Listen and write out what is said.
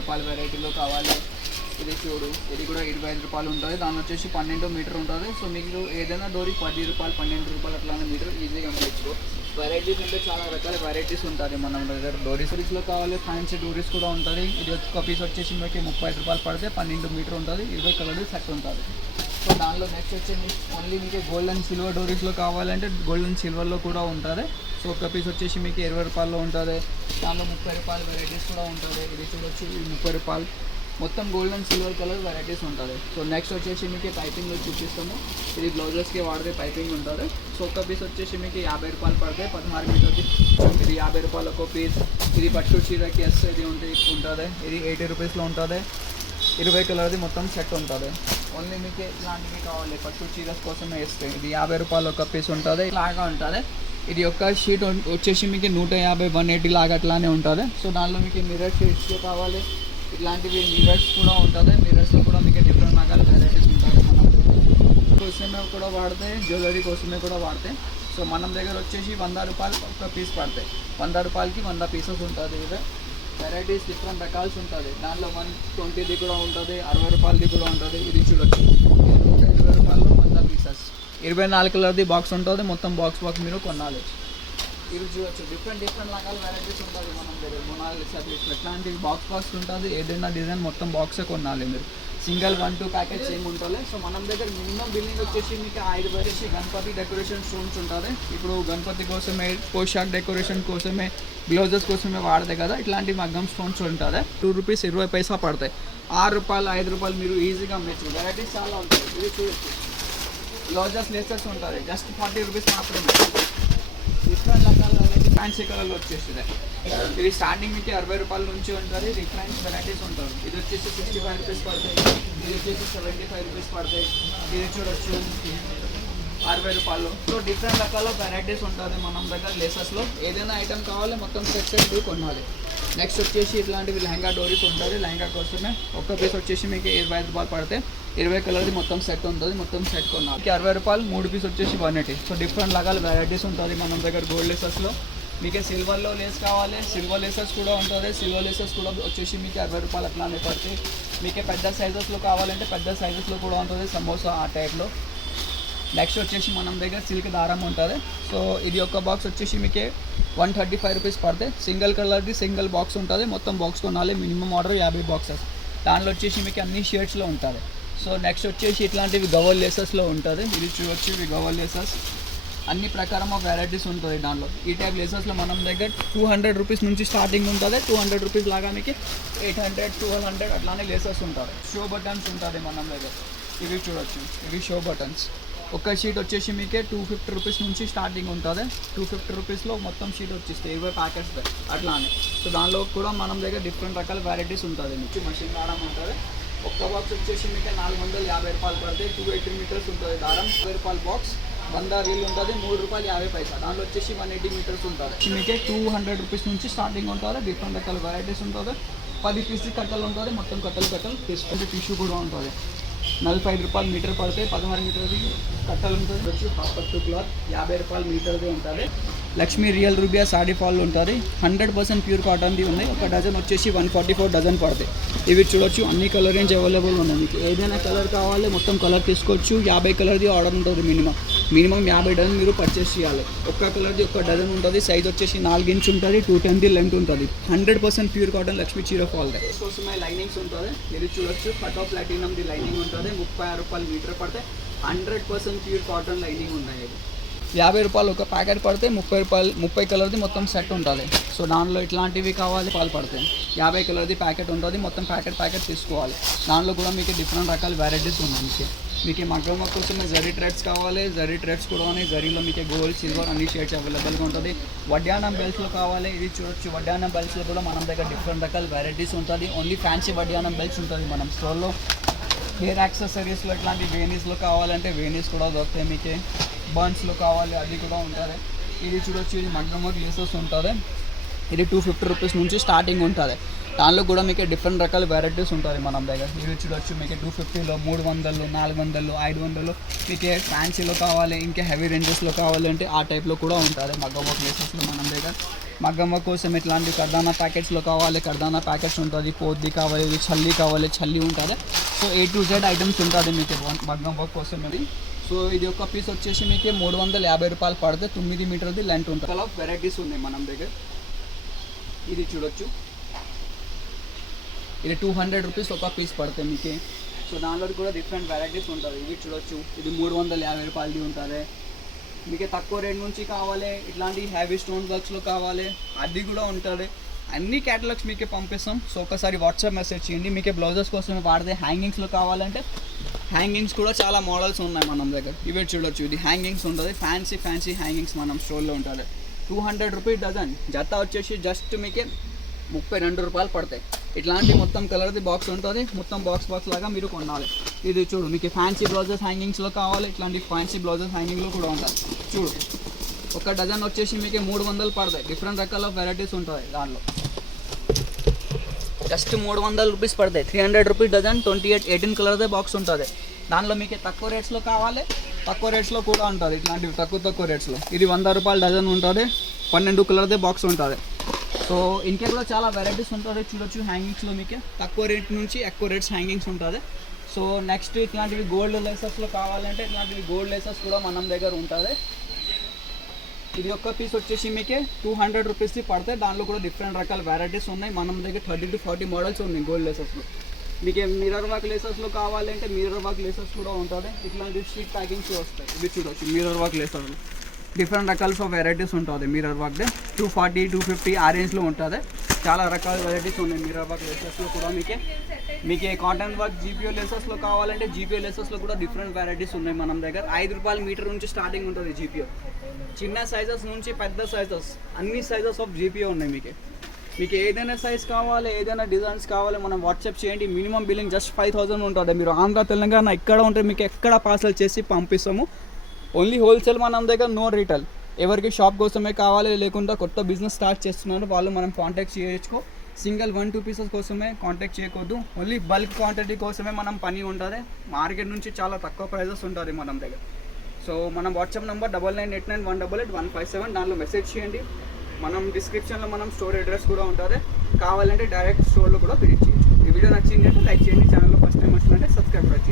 రూపాయల వెరైటీలో కావాలి. ఇది చూడు, ఇది కూడా 25 రూపాయలు ఉంటుంది. దాని వచ్చేసి 12 మీటర్ ఉంటుంది. సో మీకు ఏదైనా డోరీ 10 రూపాయలు 12 రూపాయలు అట్లానే మీటర్ ఈజీగా అమ్మచ్చు. వెరైటీస్ అంటే చాలా రకాల వెరైటీస్ ఉంటుంది మన దగ్గర. డోరీస్లో కావాలి, ఫ్యాన్సీ డోరీస్ కూడా ఉంటుంది. ఇది ఒక పీస్ వచ్చేసి మీకు 30 రూపాయలు పడితే 12 మీటర్ ఉంటుంది, 20 కలర్ సెట్ ఉంటుంది. సో దానిలో నెక్స్ట్ వచ్చి ఓన్లీ మీకు గోల్డ్ అండ్ సిల్వర్ డోరీస్లో కావాలంటే గోల్డ్ అండ్ సిల్వర్లో కూడా ఉంటుంది. సో ఒక పీస్ వచ్చేసి మీకు 20 రూపాయల్లో ఉంటుంది. దానిలో 30 రూపాయల వెరైటీస్ కూడా ఉంటుంది. ఇది చూడొచ్చు, 30 రూపాయలు. మొత్తం gold and silver colour varieties ఉంటుంది. సో నెక్స్ట్ వచ్చేసి మీకు పైపింగ్లో చూపిస్తాము. ఇది బ్లౌజెస్కి వాడితే పైపింగ్ ఉంటుంది. సో ఒక పీస్ వచ్చేసి మీకు 50 రూపాయలు పడితే 16 మీటర్కి. ఇది 50 రూపాయలు ఒక పీస్. ఇది పట్టు చీరకి ఎస్ ఇది ఉంటుంది. ఇది 80 రూపీస్లో ఉంటుంది. 20 కలర్ది మొత్తం సెట్ ఉంటుంది. ఓన్లీ మీకు ఇలాంటివి కావాలి పట్టు చీరస్ కోసమే వేస్తాయి. ఇది 50 రూపాయలు ఒక పీస్ ఉంటుంది, ఇలాగా ఉంటుంది. ఇది ఒక షీట్ వచ్చేసి మీకు 150, 180 లాగా అట్లానే ఉంటుంది. సో దానిలో మీకు మిర్రర్ షీట్స్ కావాలి, ఇట్లాంటివి మిర్రర్స్ కూడా ఉంటుంది. మిర్రర్స్లో కూడా మీకు డిఫరెంట్ రకాల వెరైటీస్ ఉంటాయి. మనం కోసమే కూడా వాడతాయి, జ్యువెలరీ కోసమే కూడా వాడతాయి. సో మనం దగ్గర వచ్చేసి 100 రూపాయలు ఒక పీస్ పడతాయి. 100 రూపాయలకి 100 పీసెస్ ఉంటుంది. ఇది వెరైటీస్ డిఫరెంట్ రకాల్సి ఉంటుంది. దాంట్లో 120ది కూడా ఉంటుంది, 60 రూపాయలది కూడా ఉంటుంది. ఇది చూడొచ్చు, 120 రూపాయలు 100 పీసెస్. 24 కలర్ది బాక్స్ ఉంటుంది. మొత్తం బాక్స్ మీరు కొనాలి. ఇవి చూడొచ్చు, డిఫరెంట్ రకాల వెరైటీస్ ఉంటుంది మనం దగ్గర. మొనాలిసా ఎట్లాంటి బాక్స్ ఉంటుంది. ఏదైనా డిజైన్ మొత్తం బాక్సే కొనాలి మీరు. సింగిల్ 1-2 ప్యాకెట్స్ ఏమి ఉంటుంది. సో మనం దగ్గర మినిమం బిల్లింగ్ వచ్చేసి మీకు 5 వచ్చేసి గణపతి డెకరేషన్ స్టోన్స్ ఉంటుంది. ఇప్పుడు గణపతి కోసమే, పోషాక్ డెకరేషన్ కోసమే, బ్లౌజెస్ కోసమే వాడతాయి కదా, ఇట్లాంటి మగ్గం స్టోన్స్ ఉంటుంది. 2 రూపీస్ 20 పైసా పడతాయి. 6 రూపాయలు 5 రూపాయలు మీరు ఈజీగా అమ్మచ్చు. వెరైటీస్ చాలా ఉంటాయి. ఇది చూడొచ్చు, బ్లౌజెస్ లేసెస్ ఉంటుంది. జస్ట్ 40 రూపీస్ మాత్రమే. డిఫరెంట్ రకాల ఫ్యాన్సీ కలర్లో వచ్చేస్తుంది. ఇది స్టార్టింగ్ మీకు 60 రూపాయల నుంచి ఉంటుంది. డిఫరెంట్ వెరైటీస్ ఉంటుంది. ఇది వచ్చేసి 65 రూపీస్ పడతాయి. ఇది వచ్చేసి 75 రూపీస్ పడతాయి. ఇది చూడొచ్చు 60 రూపాయలు. సో డిఫరెంట్ రకాల వెరైటీస్ ఉంటుంది మనం దగ్గర. లేసెస్లో ఏదైనా ఐటమ్ కావాలి మొత్తం సెట్ కొనాలి. నెక్స్ట్ వచ్చేసి ఇట్లాంటివి లెహంగా డోరీస్ ఉంటుంది. లెహంగా కోసమే ఒక్క పీస్ వచ్చేసి మీకు 25 రూపాయలు పడితే 20 కలర్ది మొత్తం సెట్ ఉంటుంది. మొత్తం సెట్ కొనాలి. 60 రూపాయలు 3 పీస్ వచ్చేసి 180. సో డిఫరెంట్ రకాల వెరైటీస్ ఉంటుంది మన దగ్గర. గోల్డ్ లేసెస్లో మీకు సిల్వర్లో లేస్ కావాలి, సిల్వర్ లేసెస్ కూడా ఉంటుంది. సిల్వర్ లేసెస్ కూడా వచ్చేసి మీకు 60 రూపాయలు అట్లానే పడితే. మీకు పెద్ద సైజెస్లో కావాలంటే పెద్ద సైజెస్లో కూడా ఉంటుంది, సమోసా ఆ టైప్లో. నెక్స్ట్ వచ్చేసి మనం దగ్గర సిల్క్ దారం ఉంటుంది. సో ఇది ఒక బాక్స్ వచ్చేసి మీకు 135 రూపీస్ పడితే. సింగిల్ కలర్ది సింగిల్ బాక్స్ ఉంటుంది. మొత్తం బాక్స్ కొనాలి. Minimum order 50 boxes. దాంట్లో వచ్చేసి మీకు అన్ని షేడ్స్లో ఉంటుంది. సో నెక్స్ట్ వచ్చేసి ఇట్లాంటివి గవల్ లేసెస్లో ఉంటుంది. ఇది చూడొచ్చు, ఇవి గవల్ లేసెస్. అన్ని ప్రకారం ఆఫ్ వెరైటీస్ ఉంటుంది దాంట్లో. ఈ టైప్ లేసెస్లో మనం దగ్గర 200 రూపీస్ నుంచి స్టార్టింగ్ ఉంటుంది. 200 రూపీస్ లాగా మీకు 800, 1200 అట్లానే లేసెస్ ఉంటుంది. షో బటన్స్ ఉంటుంది మనం దగ్గర. ఇవి చూడొచ్చు, ఇవి షో బటన్స్. ఒక షీట్ వచ్చేసి మీకే 250 రూపీస్ నుంచి స్టార్టింగ్ ఉంటుంది. 250 రూపీస్లో మొత్తం షీట్ వచ్చేస్తాయి 20 ప్యాకెట్స్ అట్లానే. సో దానిలో కూడా మనం దగ్గర డిఫరెంట్ రకాల వెరైటీస్ ఉంటుంది. నుంచి మషిన్ దారం ఉంటుంది. ఒక్క బాక్స్ వచ్చేసి మీకు 450 రూపాయలు పడితే. 280 మీటర్స్ ఉంటుంది దారం. 20 రూపాయల బాక్స్, 100 రీల్ ఉంటుంది. 3 రూపాయలు 50 పైసా. దాంట్లో వచ్చేసి 180 మీటర్స్ ఉంటుంది. మీకే 200 రూపీస్ నుంచి స్టార్టింగ్ ఉంటుంది. డిఫరెంట్ రకాల వెరైటీస్ ఉంటుంది. 10 పీస్ కట్టలు ఉంటుంది. మొత్తం కట్టలు తీసుకుంటే టిష్యూ కూడా ఉంటుంది. 45 రూపాయలు మీటర్ పడితే. 16 మీటర్ది కట్టలు ఉంటుంది. వచ్చి పట్టు క్లాత్ 50 రూపాయలు మీటర్ది ఉంటుంది. లక్ష్మీ రియల్ రూబియా సాడీ ఫాల్ ఉంటుంది. 100% ప్యూర్ కాటన్ది ఉన్నాయి. ఒక డజన్ వచ్చేసి 144 డజన్ పడతాయి. ఇవి చూడొచ్చు, అన్ని కలర్ రేంజ్ అవైలబుల్ ఉన్నాయి. మీకు ఏదైనా కలర్ కావాలి మొత్తం కలర్ తీసుకోవచ్చు. 50 కలర్ది ఆర్డర్ ఉంటుంది. మినిమం 50 డజన్ మీరు పర్చేస్ చేయాలి. ఒక్క కలర్ది ఒక్క డజన్ ఉంటుంది. సైజ్ వచ్చేసి 4 ఇంచ్ ఉంటుంది. 210 లెంత్ ఉంటుంది. 100% ప్యూర్ కాటన్ లక్ష్మీ చీర ఫాల్. కోసమే లైనింగ్స్ ఉంటుంది. మీరు చూడొచ్చు, కట్ ఆఫ్ ప్లాటినంది లైనింగ్ ఉంటుంది. 36 రూపాయలు మీటర్ పడితే. 100% ప్యూర్ కాటన్ లైనింగ్ ఉన్నాయి. 50 రూపాయలు ఒక ప్యాకెట్ పడితే. 30 రూపాయలు 30 కలర్ది మొత్తం సెట్ ఉంటుంది. సో దానిలో ఇట్లాంటివి కావాలి పాలు పడతాయి. 50 కలర్ది ప్యాకెట్ ఉంటుంది. మొత్తం ప్యాకెట్ తీసుకోవాలి. దానిలో కూడా మీకు డిఫరెంట్ రకాల వెరైటీస్ ఉన్నాయి. మీకు మగ్గం కోసమే జరీ థ్రెడ్స్ కావాలి. జరీ థ్రెడ్స్ కూడా ఉన్నాయి. జరీలో మీకు గోల్డ్, సిల్వర్ అన్ని షేడ్స్ అవైలబుల్గా ఉంటుంది. వడ్డానం బెల్ట్స్లో కావాలి. ఇది చూడొచ్చు, వడ్డానం బెల్ట్స్లో కూడా మనం దగ్గర డిఫరెంట్ రకాల వెరైటీస్ ఉంటుంది. ఓన్లీ ఫ్యాన్సీ వడ్డానం బెల్ట్స్ ఉంటుంది మనం స్టోర్లో. హెయిర్ యాక్సెసరీస్లో ఇట్లాంటి వేనీస్లో కావాలంటే వేనీస్ కూడా దొరుకుతాయి. మీకు బర్న్స్లో కావాలి అది కూడా ఉంటుంది. ఇది చూడొచ్చు, ఇది మగ్గం వర్క్ లేసెస్ ఉంటుంది. ఇది 250 రూపీస్ నుంచి స్టార్టింగ్ ఉంటుంది. దానిలో కూడా మీకు డిఫరెంట్ రకాల వెరైటీస్ ఉంటుంది మన దగ్గర. ఇది చూడొచ్చు, మీకు 250లో 300, 400, 500 మీకు ఫ్యాన్సీలో కావాలి, ఇంకా హెవీ రేంజెస్లో కావాలంటే ఆ టైప్లో కూడా ఉంటుంది. మగ్గం వర్క్ లేసెస్లో మన దగ్గర మగ్గం వర్క్ కోసం ఇట్లాంటి కర్దానా ప్యాకెట్స్లో కావాలి, కర్దానా ప్యాకెట్స్ ఉంటుంది, పోద్ది కావాలి, చల్లి కావాలి, చల్లి ఉంటుంది. So A to Z items ఉంటుంది మీకు మగ్గం వర్క్ కోసం ఇది. సో ఇది ఒక పీస్ వచ్చేసి మీకు 350 రూపాయలు పడితే 9 మీటర్ది లెంత్ ఉంటుంది. చాలా వెరైటీస్ ఉన్నాయి మనం దగ్గర. ఇది చూడొచ్చు, ఇది 200 రూపీస్ ఒక పీస్ పడుతుంది మీకు. సో దానిలో కూడా డిఫరెంట్ వెరైటీస్ ఉంటుంది. ఇది చూడొచ్చు, ఇది 350 రూపాయలది ఉంటుంది. మీకు తక్కువ రేట్ నుంచి కావాలి, ఇట్లాంటి హ్యావీ స్టోన్ వర్క్స్లో కావాలి, అది కూడా ఉంటుంది. అన్ని క్యాటలాగ్స్ మీకే పంపిస్తాం. సో ఒకసారి వాట్సాప్ మెసేజ్ చేయండి. మీకే బ్లౌజెస్ కోసం వాడితే హ్యాంగింగ్స్లో కావాలంటే హ్యాంగింగ్స్ కూడా చాలా మోడల్స్ ఉన్నాయి మనం దగ్గర. ఇవే చూడొచ్చు, ఇది హ్యాంగింగ్స్ ఉంటుంది, ఫ్యాన్సీ హ్యాంగింగ్స్ మనం స్టోర్లో ఉంటుంది. 200 రూపీస్ డజన్. జత వచ్చేసి జస్ట్ మీకే 32 రూపాయలు పడతాయి. ఇట్లాంటి మొత్తం కలర్ది బాక్స్ ఉంటుంది, మొత్తం బాక్స్ లాగా మీరు కొనాలి. ఇది చూడు, మీకు ఫ్యాన్సీ బ్లౌజెస్ హ్యాంగింగ్స్లో కావాలి, ఇట్లాంటి ఫ్యాన్సీ బ్లౌజెస్ హ్యాంగింగ్లో కూడా ఉంటుంది. చూడు, ఒక డజన్ వచ్చేసి మీకు 300 పడతాయి. డిఫరెంట్ రకాల వెరైటీస్ ఉంటుంది దాంట్లో. జస్ట్ 300 రూపీస్ పడతాయి. 300 రూపీస్ డజన్. 18 కలర్దే బాక్స్ ఉంటుంది. దానిలో మీకు తక్కువ రేట్స్లో కావాలి, తక్కువ రేట్స్లో కూడా ఉంటుంది. ఇట్లాంటివి తక్కువ రేట్స్లో. ఇది 100 రూపాయల డజన్ ఉంటుంది, 12 కలర్దే బాక్స్ ఉంటుంది. సో ఇంకే కూడా చాలా వెరైటీస్ ఉంటుంది. చూడొచ్చు హ్యాంగింగ్స్లో మీకు తక్కువ రేట్ నుంచి ఎక్కువ రేట్స్ హ్యాంగింగ్స్ ఉంటుంది. సో నెక్స్ట్ ఇట్లాంటివి గోల్డ్ లేసెస్లో కావాలంటే ఇట్లాంటివి గోల్డ్ లేసెస్ కూడా మనం దగ్గర ఉంటుంది. ఇది ఒక్క పీస్ వచ్చేసి మీకు 200 రూపీస్ది పడితే. దానిలో కూడా డిఫరెంట్ రకాల వెరైటీస్ ఉన్నాయి మనం దగ్గర. 30 to 40 మోడల్స్ ఉన్నాయి గోల్డ్ లేసెస్లో. మీకు మిర్రర్ వర్క్ లేసెస్లో కావాలంటే మిర్రర్ వర్క్ లేసెస్ కూడా ఉంటుంది. ఇట్లాంటి స్ట్రీట్ ప్యాకింగ్స్ వస్తాయి. ఇవి చూడవచ్చు, మిర్రర్ వర్క్ లేసెస్లో డిఫరెంట్ రకాల వెరైటీస్ ఉంటుంది. మిర్రర్ వర్క్దే 240, 250 ఆ రేంజ్లో ఉంటుంది. చాలా రకాల వెరైటీస్ ఉన్నాయి మిర్రర్ వర్క్ లేసెస్లో కూడా. మీకు కాటన్ వర్క్ జీపీఓ లేసెస్లో కావాలంటే జీపీఓ లేసెస్లో కూడా డిఫరెంట్ వెరైటీస్ ఉన్నాయి మనం దగ్గర. 5 రూపాయల మీటర్ నుంచి స్టార్టింగ్ ఉంటుంది జీపీఓ. చిన్న సైజెస్ నుంచి పెద్ద సైజెస్, అన్ని సైజెస్ ఆఫ్ జీపీఓ ఉన్నాయి. మీకు ఏదైనా సైజ్ కావాలి, ఏదైనా డిజైన్స్ కావాలి, మనం వాట్సాప్ చేయండి. మినిమం బిల్లింగ్ జస్ట్ 5000 ఉంటుంది. మీరు ఆంధ్ర తెలంగాణ ఎక్కడ ఉంటే మీకు ఎక్కడ పార్సల్ చేసి పంపిస్తాము. ఓన్లీ హోల్సేల్ మనం దగ్గర, నో రీటైల్. ఎవరికి షాప్ కోసమే కావాలి, లేకుండా కొత్త బిజినెస్ స్టార్ట్ చేస్తున్నారు వాళ్ళు మనం కాంటాక్ట్ చేయొచ్చు. సింగిల్ 1-2 పీసెస్ కోసమే కాంటాక్ట్ చేయకూడదు. ఓన్లీ బల్క్ క్వాంటిటీ కోసమే మనం పని ఉంటుంది. మార్కెట్ నుంచి చాలా తక్కువ ప్రైజెస్ ఉంటుంది మనం దగ్గర. సో మనం వాట్సాప్ నెంబర్ 9989188157, దానిలో మెసేజ్ చేయండి. మనం డిస్క్రిప్షన్లో మనం స్టోర్ అడ్రస్ కూడా ఉంటుంది. కావాలంటే డైరెక్ట్ స్టోర్లో కూడా విజిట్ చేయొచ్చు. ఈ వీడియో నచ్చింది అంటే లైక్ చేయండి. ఛానల్లో ఫస్ట్ టైం వచ్చిందంటే సబ్స్క్రైబ్ చేయండి.